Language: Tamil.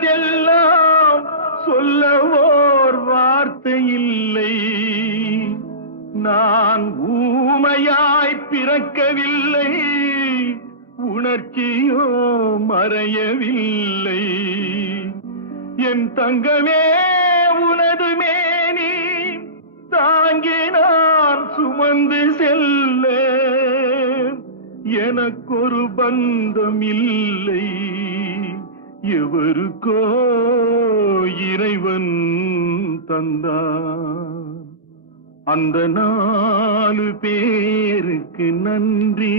உள்ளதெல்லாம் சொல்லவோர் வார்த்தை இல்லை. நான் ஊமையாய் பிறக்கவில்லை, உணர்ச்சியோ மறையவில்லை. என் தங்கமே உனது மேனி தாங்கி நான் சுமந்து செல்ல எனக்கொரு பந்தம் இல்லை. எவருக்கோ இறைவன் தந்தான். அந்த 4 பேருக்கு நன்றி.